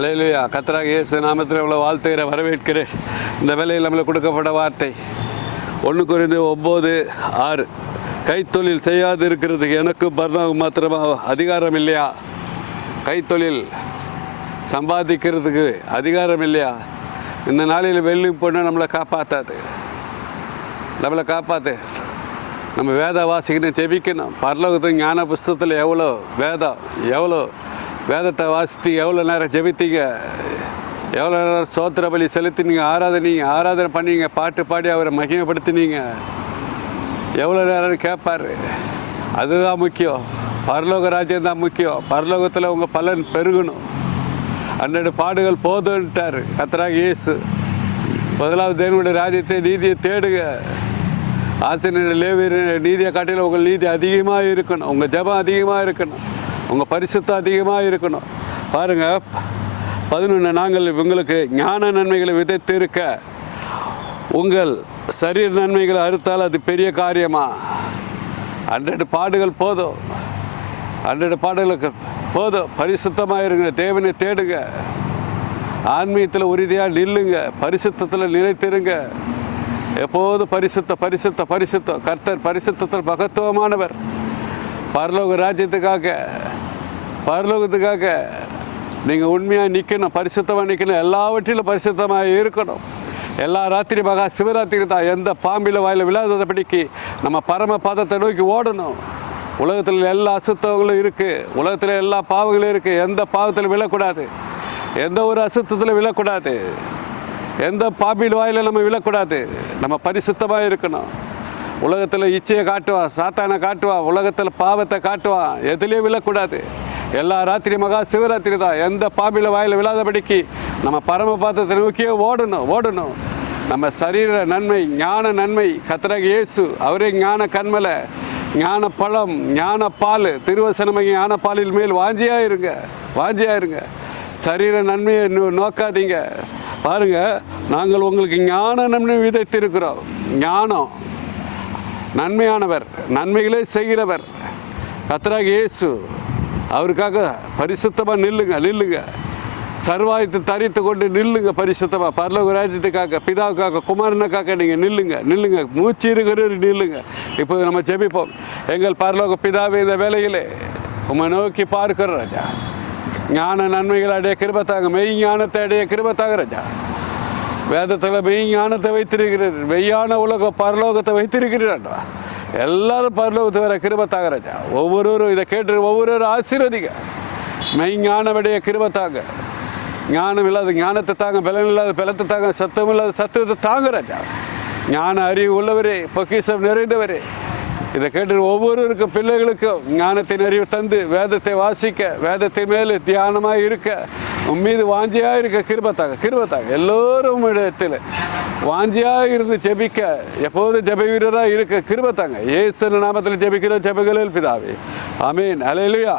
அல்லேலூயா. கர்த்தராகிய இயேசு நாமத்தில் உள்ள வாழ்த்துகிற வரவேற்கிறேன். இந்த வேளையில் நம்மளுக்கு கொடுக்கப்பட்ட வார்த்தை 1 கொரிந்தியர் 9:6. கைத்தொழில் செய்யாது இருக்கிறதுக்கு எனக்கு பர்னாவுக்கு மாத்திரமா அதிகாரம் இல்லையா? கைத்தொழில் சம்பாதிக்கிறதுக்கு அதிகாரம் இல்லையா? இந்த நாளில் வெள்ளி பொண்ணு நம்மளை காப்பாற்றாது. நம்ம வேத வாசிக்கணும், ஜெபிக்கணும். பரலோகத்து ஞான புஸ்தகத்தில் எவ்வளோ வேதத்தை வாசித்து எவ்வளோ நேரம் ஜெபித்தீங்க, எவ்வளோ நேரம் சோத்திர பலி செலுத்தினீங்க, ஆராதனை பண்ணீங்க, பாட்டு பாடி அவரை மகிமைப்படுத்தினீங்க, எவ்வளோ நேரம் கேட்பார். அதுதான் முக்கியம். பரலோக ராஜ்யம் தான் முக்கியம். பரலோகத்தில் உங்கள் பலன் பெருகணும். 12 பாடுகள் போதுன்ட்டார் கர்த்தராகிய இயேசு. முதலாவது தேவனுடைய ராஜ்யத்தை நீதியை தேடுங்க. ஆசிரியர் லேவியர் நீதியை காட்டிலும் உங்கள் நீதி அதிகமாக இருக்கணும், உங்கள் ஜெபம் அதிகமாக இருக்கணும், உங்கள் பரிசுத்தம் அதிகமாக இருக்கணும். பாருங்கள் 11, நாங்கள் உங்களுக்கு ஞான நன்மைகளை விதைத்து இருக்க உங்கள் சரீர நன்மைகளை அறுத்தால் அது பெரிய காரியமா? 12 பாடுகள் போதும். 12 பாடுகளுக்கு போதும். பரிசுத்தமாக இருங்க, தேவனை தேடுங்க, ஆன்மீகத்தில் உறுதியாக நில்லுங்க, பரிசுத்தத்தில் நிலைத்திருங்க. எப்போது பரிசுத்தம். கர்த்தர் பரிசுத்தத்தில் மகத்துவமானவர். பரலோகத்துக்காக நீங்கள் உண்மையாக நிற்கணும், பரிசுத்தமாக நிற்கணும், எல்லாவற்றிலும் பரிசுத்தமாக இருக்கணும். எல்லா ராத்திரி மகா சிவராத்திரி தான். எந்த பாம்பில் வாயில் விழாதபடிக்கு நம்ம பரம பாதத்தை நோக்கி ஓடணும். உலகத்தில் எல்லா அசுத்தங்களும் இருக்குது, உலகத்தில் எல்லா பாவங்களும் இருக்குது. எந்த பாவத்தில் விழக்கூடாது, எந்த ஒரு அசுத்தத்தில் விழக்கூடாது, எந்த பாம்பில் வாயில் நம்ம விழக்கூடாது. நம்ம பரிசுத்தமாக இருக்கணும். உலகத்தில் இச்சையை காட்டுவான், சாத்தானை காட்டுவான், உலகத்தில் பாவத்தை காட்டுவான். எதுலேயும் விழக்கூடாது. எல்லா ராத்திரி மகா சிவராத்திரி தான். எந்த பாம்பில் வாயில் விழாதபடிக்கு நம்ம பரம பாதத்தை நோக்கியே ஓடணும். நம்ம சரீர நன்மை, ஞான நன்மை, கர்த்தராகிய இயேசு அவரே ஞான கண்மலை, ஞான பழம், ஞான பால், திருவசனமாக ஞான பாலில் மேல் வாஞ்சியாக இருங்க. சரீர நன்மையை நோக்காதீங்க. பாருங்கள், நாங்கள் உங்களுக்கு ஞான நன்மை விதைத்திருக்கிறோம். ஞானம் நன்மையானவர், நன்மைகளே செய்கிறவர் கர்த்தராகிய இயேசு. அவருக்காக பரிசுத்தமாக நில்லுங்க. சர்வாயத்தை தரித்து கொண்டு நில்லுங்க பரிசுத்தமாக. பரலோக ராஜ்யத்துக்காக, பிதாவுக்காக, குமாரனுக்காக நீங்கள் நில்லுங்க. மூச்சு இருக்கிற நில்லுங்க. இப்போது நம்ம ஜெபிப்போம். எங்கள் பரலோக பிதாவே, இந்த வேளையிலே உம்மை நோக்கி பார்க்கிற ராஜா, ஞான நன்மைகள் அடைய கிருபை, மெய் ஞானத்தை அடைய கிருபை ராஜா. வேதத்தில் மெய் ஞானத்தை வைத்திருக்கிறார், மெய்யான உலகம் பரலோகத்தை வைத்திருக்கிறாண்டா. எல்லாரும் பரலோகத்தை வர கிருபை ராஜா. ஒவ்வொருவரும் இதை கேட்டு ஒவ்வொருவரும் ஆசீர்வதிங்க. மெய் ஞானமுடைய கிருபை தாங்க. ஞானம் இல்லாத ஞானத்தை தாங்க, பலன் இல்லாத பலத்தை தாங்க, சத்தம் இல்லாத சத்தத்தை தாங்க ராஜா. ஞான அறிவு உள்ளவரே, பொக்கிஷம் நிறைந்தவரே, இதை கேட்டு ஒவ்வொருவருக்கும் பிள்ளைகளுக்கும் ஞானத்தின் அறிவு தந்து வேதத்தை வாசிக்க, வேதத்தை மேலே தியானமாக இருக்க, உம்மீது வாஞ்சியாக இருக்க கிருபை தாங்க. எல்லோரும் இடத்தில் வாஞ்சியாக இருந்து ஜெபிக்க, எப்போதும் ஜெப வீரராக இருக்க கிருபை தாங்க. இயேசு நாமத்தில் ஜெபிக்கிற ஜெபங்களில் பிதாவே, ஆமீன். அல்லேலூயா.